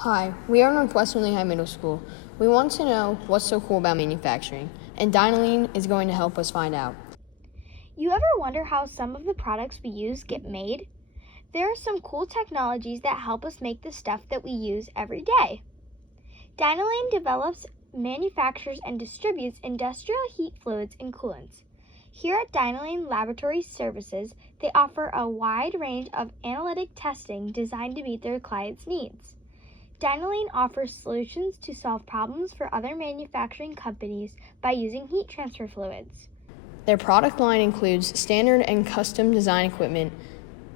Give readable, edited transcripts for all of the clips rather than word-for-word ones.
Hi, we are Northwestern Lehigh Middle School. We want to know what's so cool about manufacturing, and Dynaline is going to help us find out. You ever wonder how some of the products we use get made? There are some cool technologies that help us make the stuff that we use every day. Dynaline develops, manufactures, and distributes industrial heat fluids and coolants. Here at Dynaline Laboratory Services, they offer a wide range of analytic testing designed to meet their clients' needs. Dynaline offers solutions to solve problems for other manufacturing companies by using heat transfer fluids. Their product line includes standard and custom design equipment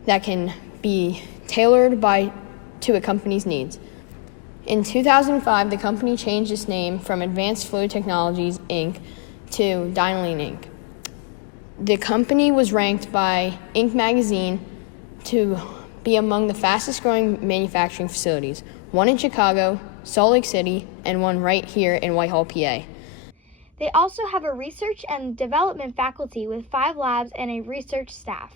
that can be tailored to a company's needs. In 2005, the company changed its name from Advanced Fluid Technologies, Inc. to Dynaline, Inc. The company was ranked by Inc. magazine to be among the fastest growing manufacturing facilities, one in Chicago, Salt Lake City, and one right here in Whitehall, PA. They also have a research and development faculty with 5 labs and a research staff.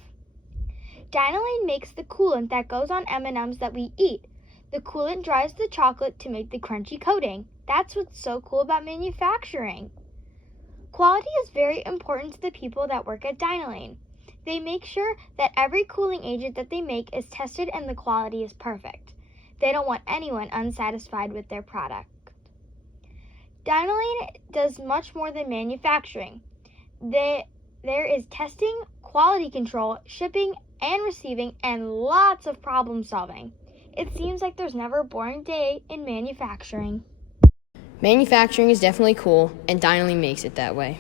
Dynaline makes the coolant that goes on M&Ms that we eat. The coolant dries the chocolate to make the crunchy coating. That's what's so cool about manufacturing. Quality is very important to the people that work at Dynaline. They make sure that every cooling agent that they make is tested and the quality is perfect. They don't want anyone unsatisfied with their product. Dynaline does much more than manufacturing. There is testing, quality control, shipping and receiving, and lots of problem solving. It seems like there's never a boring day in manufacturing. Manufacturing is definitely cool, and Dynaline makes it that way.